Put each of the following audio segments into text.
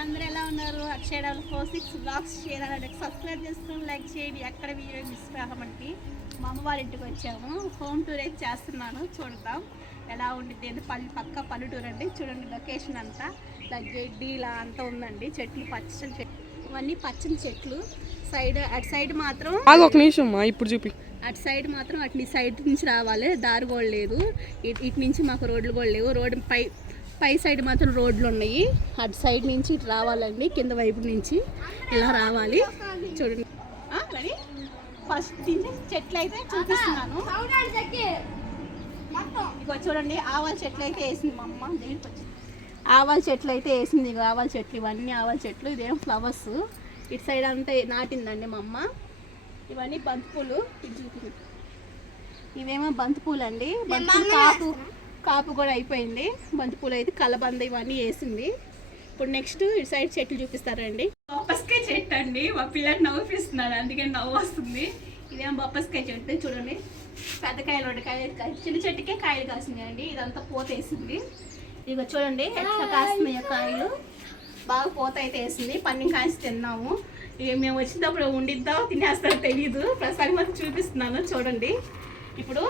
అందరూ ఎలా ఉన్నారు? Akshaya double four six blogs అని సబ్స్క్రైబ్ చేసుకుని లైక్ చేయండి. ఎక్కడ వీడియో మిస్ కాకమంటే మా అమ్మ వాళ్ళ ఇంటికి వచ్చాము. హోమ్ టూర్ అయితే చేస్తున్నాను. చూడదాం ఎలా ఉండిద్ది ఏంటి పల్లె పక్క పల్లెటూరు అండి. చూడండి లొకేషన్ అంతా. ఇలా గడ్డి ఇలా అంతా ఉందండి. చెట్లు పచ్చని చెట్లు. ఇవన్నీ పచ్చని చెట్లు. సైడ్ అటు సైడ్ మాత్రం ఒక నిమిషం ఇప్పుడు చూపి. అటు సైడ్ మాత్రం అటు సైడ్ నుంచి రావాలి. దారి కూడా లేదు. ఇటు ఇటు నుంచి మాకు రోడ్లు కూడా లేవు. రోడ్డు పై పై సైడ్ మాత్రం రోడ్లు ఉన్నాయి. అటు సైడ్ నుంచి ఇటు రావాలండి కింద వైపు నుంచి ఇలా రావాలి. చూడండి. రెడీ? ఫస్ట్ నుంచి చెట్లు అయితే చూపిస్తున్నాను. ఇక చూడండి ఆవాల చెట్లు అయితే వేసింది మా అమ్మ. దేనికి వచ్చింది ఆవాల చెట్లు అయితే వేసింది ఆవాల చెట్లు. ఇవన్నీ ఆవాల చెట్లు ఇదేం ఫ్లవర్స్. ఇటు సైడ్ అంతా నాటిందండి మా అమ్మ. ఇవన్నీ బంతిపూలు. ఇటు చూపి ఇవేమో బంతిపూలు అండి బంతిపూలు కాపు. కాపు కూడా అయిపోయింది. బంతిపూలు అయితే కలబంద ఇవన్నీ వేసింది. ఇప్పుడు నెక్స్ట్ ఇటు సైడ్ చెట్లు చూపిస్తారండి. బొప్పస్కాయ చెట్టు అండి. మా పిల్లలు నవ్వుపిస్తున్నారు. అందుకే నవ్వు వస్తుంది. ఇదేం బొప్పస్కాయ చెట్టు. చూడండి. పెద్ద కాయలు రెండు కాయలు కాయ చిన్న చెట్టుకే కాయలు కాసినాయండి. ఇదంతా పూత వేసింది. ఇక చూడండి ఎట్లా కాసినాయో కాయలు. బాగా పూత అయితే వేసింది. పన్నెండు కాసి తిన్నాము. ఇక మేము వచ్చినప్పుడు ఉండిద్దాం తినేస్తారో తెలియదు ప్రస్తుతానికి మనకు చూపిస్తున్నాను. చూడండి. ఇప్పుడు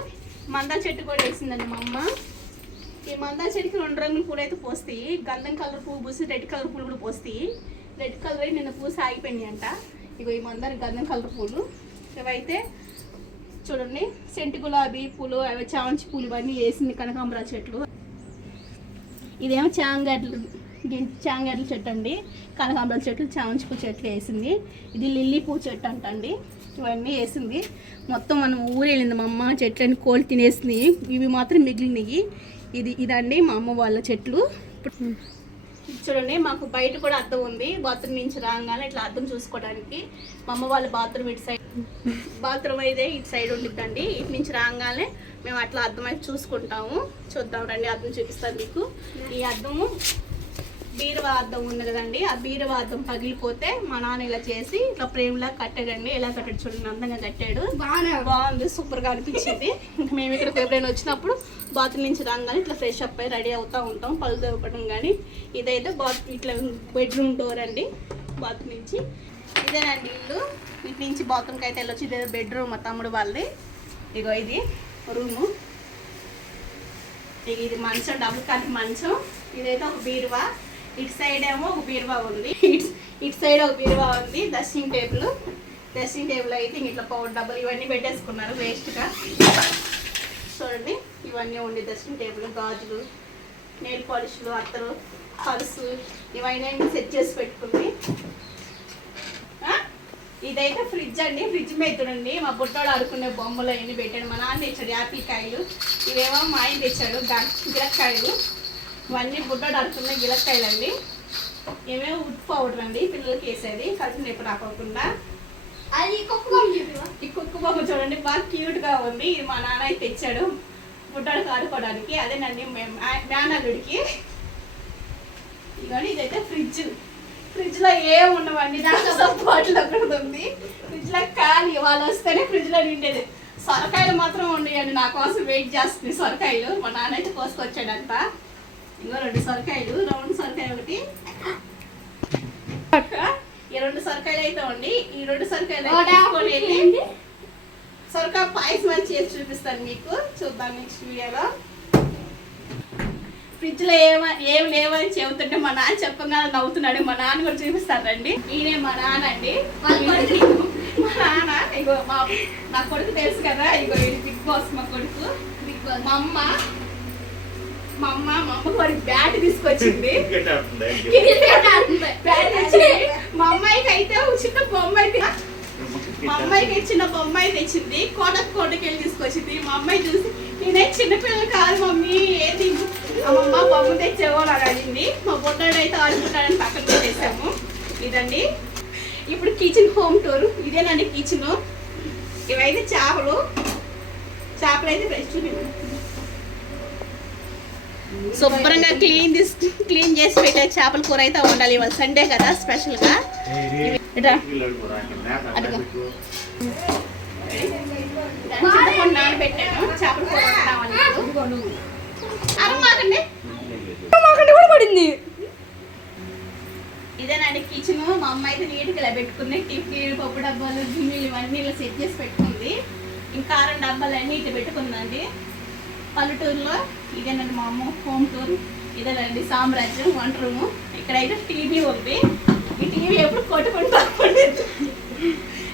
మందా చెట్టు కూడా వేసిందండి మా అమ్మ. ఈ మందార చెట్టుకి రెండు రంగుల పూలు అయితే పోస్తాయి. గంధం కలర్ పువ్వు పూసి రెడ్ కలర్ పూలు కూడా పోస్తాయి. రెడ్ కలర్ అయి నిన్న పూసి ఆగిపోయినాయి అంట ఇగో ఈ మందార గంధం కలర్ పూలు. ఇవైతే చూడండి సెంటు గులాబీ పూలు అవి చామంతి పూలు ఇవన్నీ వేసింది కనకాంబరా చెట్లు. ఇదేమో చాంగడ్లు చాంగడ్ల చెట్టు అండి. కనకాంబరాల చెట్లు చామంతి పూ చెట్లు వేసింది. ఇది లిల్లీ పూ చెట్టు అంటండి. ఇవన్నీ వేసింది. మొత్తం మనం ఊరు వెళ్ళింది మా అమ్మ చెట్లని కోళ్ళు తినేసింది. ఇవి మాత్రం మిగిలినవి. ఇది ఇదండి మా అమ్మ వాళ్ళ చెట్లు. చూడండి మాకు బయట కూడా అద్దం ఉంది. బాత్రూమ్ నుంచి రాగానే ఇట్లా అద్దం చూసుకోవడానికి మా అమ్మ వాళ్ళ బాత్రూమ్ ఇటు సైడ్ బాత్రూమ్ అయితే ఇటు సైడ్ ఉండిద్దండి. ఇటు నుంచి రాగానే మేము అట్లా అద్దం అయితే చూసుకుంటాము. చూద్దాం రండి అద్దం చూపిస్తాను మీకు. ఈ అద్దము బీరువా అద్దం ఉంది కదండి ఆ బీరువా అద్దం పగిలిపోతే మా నాన్న ఇలా చేసి ఇట్లా ప్రేమలా కట్టాడండి. ఎలా కట్టాడు చూడండి అందంగా కట్టాడు. బాగుంది సూపర్గా అనిపించింది. ఇంకా మేము ఇక్కడికి ఎప్పుడైనా వచ్చినప్పుడు బాత్రూమ్ నుంచి రాగానే ఇట్లా ఫ్రెష్ అప్ అయి రెడీ అవుతూ ఉంటాం పళ్ళు తవ్వడం కానీ. ఇదైతే బాత్ ఇట్లా బెడ్రూమ్ డోర్ అండి బాత్రూమ్ నుంచి. ఇదేనండి ఇల్లు. ఇటు నుంచి బాత్రూమ్కి అయితే వెళ్ళొచ్చు. ఇదే బెడ్రూమ్ మా తమ్ముడు వాళ్ళది. ఇగో ఇది రూము. ఇది మంచం డబుల్ కాట్ మంచం. ఇదైతే ఒక బీరువా. ఇటు సైడ్ ఏమో ఒక బీరువా ఉంది. ఇటు సైడ్ ఒక బీరువా ఉంది. Dressing table. డ్రెస్సింగ్ టేబుల్ అయితే ఇట్లా పౌడర్ డబ్బులు ఇవన్నీ పెట్టేసుకున్నారు వేస్ట్గా చూడండి ఇవన్నీ ఉండి డ్రెస్సింగ్ టేబుల్ గాజులు నెయిల్ పాలిష్లు అత్తరు పర్సు ఇవన్నీ సెట్ చేసి పెట్టుకుంది ఇదైతే ఫ్రిడ్జ్ అండి. ఫ్రిడ్జ్ మీద చూడండి మా బుట్టోడు ఆడుకునే బొమ్మలు అవన్నీ పెట్టాడు. మా నాన్న తెచ్చాడు యాపిల్ కాయలు. ఇవేమో మా ఆయన తెచ్చాడు. గిరక్కాయలు. ఇవన్నీ బుట్టోడు ఆడుకునే గిలక్కాయలు అండి ఏమేమో ఉడ్ పౌడర్ అండి పిల్లలకి వేసేది కలిసి నొప్పి రాకోకుండా. అది ఈ కుక్క బొమ్మ చూడండి బాగా క్యూట్గా ఉంది. ఇది మా నాన్న అయితే తెచ్చాడు బుట్టాడికి ఆడుకోవడానికి అదేనండి మేనల్లుడికి. ఇవన్నీ ఇదైతే ఫ్రిడ్జ్. ఫ్రిడ్జ్లో ఏం ఉండవండి దాంట్లో బాటిల్ ఒకటి ఉంది. ఫ్రిడ్జ్లో ఖాళీ వాళ్ళు వస్తేనే ఫ్రిడ్జ్లో నిండేది. సొరకాయలు మాత్రం ఉండేయండి నా కోసం వెయిట్ చేస్తుంది సొరకాయలు. మా నాన్న అయితే కోసుకొచ్చాడంట. ఇంకో రెండు సొరకాయలు రౌండ్ సొరకాయ ఒకటి. ఈ రెండు సొరకాయలు అయితే ఉండి ఈ రెండు సొరకాయలు సొరకాయ పాయసం అని చేసి చూపిస్తాను మీకు. చూద్దాం నెక్స్ట్ వీడియోలో. ఫ్రిడ్జ్లో ఏమ ఏం లేవని చెబుతుంటే మా నాన్న చెప్పగానే నవ్వుతున్నాడు. మా నాన్న కూడా చూపిస్తారండి ఈయనే మా నాన్న అండి. మా నాన్న ఇగో మా నా కొడుకు తెలుసు కదా. ఇగో ఇది బిగ్ బాస్ మా కొడుకు. Big boss. మా అమ్మ మా అమ్మ మా అమ్మ వాడికి బ్యాట్ తీసుకొచ్చింది. బ్యాట్ తెచ్చింది మా అమ్మాయికి అయితే చిన్న బొమ్మ అయితే మా అమ్మాయికి చిన్న బొమ్మ తెచ్చింది కోటకు కోటకి వెళ్ళి తీసుకొచ్చింది. మా అమ్మాయి చూసి నేనే చిన్నపిల్లలు కాదు మమ్మీ ఏది అమ్మమ్మ బొమ్మ తెచ్చావో అని అడిగింది. మా బొడ్డాడు అయితే ఆడుకుంటాడని పక్కన పెట్టేసాము ఇదండి. ఇప్పుడు కిచెన్ హోమ్ టూర్ ఇదేనండి కిచెన్ ఇవైతే చేపలు. చేపలు అయితే ఫ్రెష్ శుభ్రంగా క్లీన్ తీసు క్లీన్ చేసి పెట్టే చేపల కూర అయితే ఉండాలి ఇవాళ సండే కదా స్పెషల్గా నానబెట్టాను చేపల కూర కూడా పడింది. ఇదేనండి కిచెన్ మా అమ్మ అయితే నీట్గా ఇలా పెట్టుకుంది. టిఫిన్ పప్పు డబ్బాలు గిన్నెలు ఇవన్నీ ఇలా సెట్ చేసి పెట్టుకుంది. ఇంకా కారం డబ్బాలు అన్నీ ఇట్లా పెట్టుకుందండి. పల్లెటూరులో. ఇదేనండి మా అమ్మ హోమ్ టూర్. ఇదేనండి సామ్రాజ్యం వంట రూము. ఇక్కడైతే టీవీ ఉంది. ఈ టీవీ ఎప్పుడు కొట్టుకుంటా ఉండేది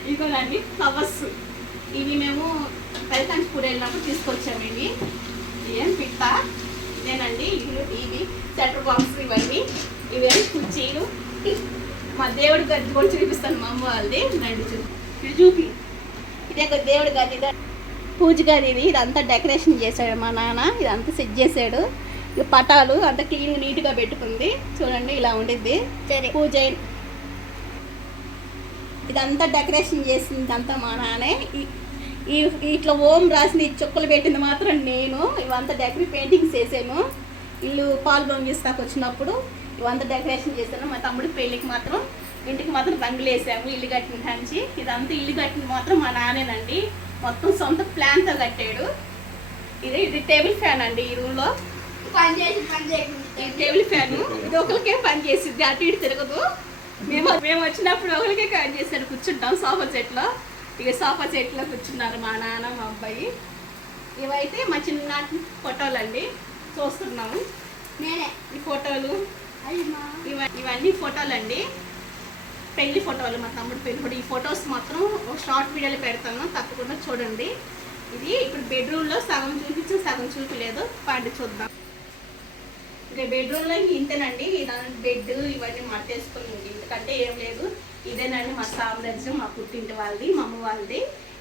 ఇదిగోనండి ఫ్లవర్స్. ఇవి మేము పెదకంచిపూర్ వెళ్ళినప్పుడు తీసుకొచ్చాము ఇవి. ఏం పిట్ట? ఇదేనండి ఇల్లు టీవీ సెటర్ బాక్స్ ఇవన్నీ. ఇవేం కుర్చీలు. మా దేవుడి గది కూడా చూపిస్తాను మా అమ్మ వాళ్ళది. రండి చూ- చూపి. ఇదే ఒక దేవుడి గది పూజ గది ఇది ఇదంతా డెకరేషన్ చేశాడు మా నాన్న ఇదంతా సెట్ చేశాడు. పటాలు అంతా క్లీన్ నీట్గా పెట్టుకుంది. చూడండి ఇలా ఉండిద్ది. సరే. పూజ ఇదంతా డెకరేషన్ చేసింది అంతా మా నాన్నే. ఈ- ఇట్లా ఓం రాసిన ఈ చుక్కలు పెట్టింది మాత్రం నేను. ఇవంతా డెకరేట్ పెయింటింగ్స్ చేశాను. ఇల్లు పాలు పొంగిస్తాకు వచ్చినప్పుడు ఇవంతా డెకరేషన్ చేశాను. మా తమ్ముడి పెళ్ళికి మాత్రం ఇంటికి మాత్రం రంగులు వేసాము ఇల్లు కట్టిన కాంచి ఇదంతా ఇల్లు కట్టిన మాత్రం మా నాన్నేనండి. మొత్తం సొంత ప్లాన్తో కట్టాడు. ఇది ఇది టేబుల్ ఫ్యాన్ అండి ఈ రూమ్లో పని చేసి పని ఈ చేయకుండా టేబుల్ ఫ్యాన్ ఇది ఒకరికే పని చేసిద్ది అటు ఇటు తిరగదు. మేము మేము వచ్చినప్పుడు ఒకరికే పని చేశాడు కూర్చుంటాం సోఫా సెట్లో ఇక సోఫా సెట్లో కూర్చున్నారు మా నాన్న మా అబ్బాయి. ఇవైతే మా చిన్ననాటి ఫోటోలు అండి చూస్తున్నాము నేనే. ఈ ఫోటోలు. ఇవన్నీ ఫోటోలు అండి పెళ్ళి ఫోటోలు మా తమ్ముడు పెళ్ళి ఫోటో. ఈ ఫొటోస్ మాత్రం షార్ట్ వీడియోలో పెడతాను. తప్పకుండా చూడండి. ఇది ఇప్పుడు బెడ్రూమ్లో సగం చూపించిన సగం చూపలేదు. పాండి చూద్దాం. ఇక బెడ్రూమ్లో ఇంతేనండి. ఇలాంటి బెడ్ ఇవన్నీ మట్టేసుకుని ఇంతకంటే ఏం లేదు. ఇదేనండి మా సామ్రాజ్యం మా పుట్టింటి వాళ్ళది మా అమ్మ వాళ్ళది.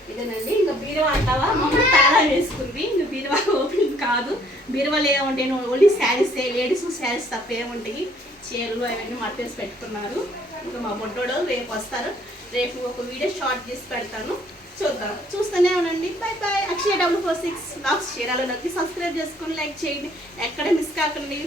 ఇదేనండి. ఇంకా బీరువా అంటావా? మమ్మల్ని అమ్మ తాళా వేసుకుంది. ఇంకా బీరువా ఓపెన్ కాదు. బీరువాలు ఏముంటాయి ఓన్లీ శారీస్ లేడీస్ శారీస్ తప్ప ఏముంటాయి చీరలు అవన్నీ మట్టేసి పెట్టుకున్నారు. ఇంకా మా బొడ్డోడు రేపు వస్తారు. రేపు ఒక వీడియో షార్ట్ చేసి పెడతాను. చూద్దాం. చూస్తూనే ఉండండి. Bye bye. Akshaya W four six. Lakhs చీరాలలోకి సబ్స్క్రైబ్ చేసుకొని లైక్ చేయండి. ఎక్కడ మిస్ కాకండి.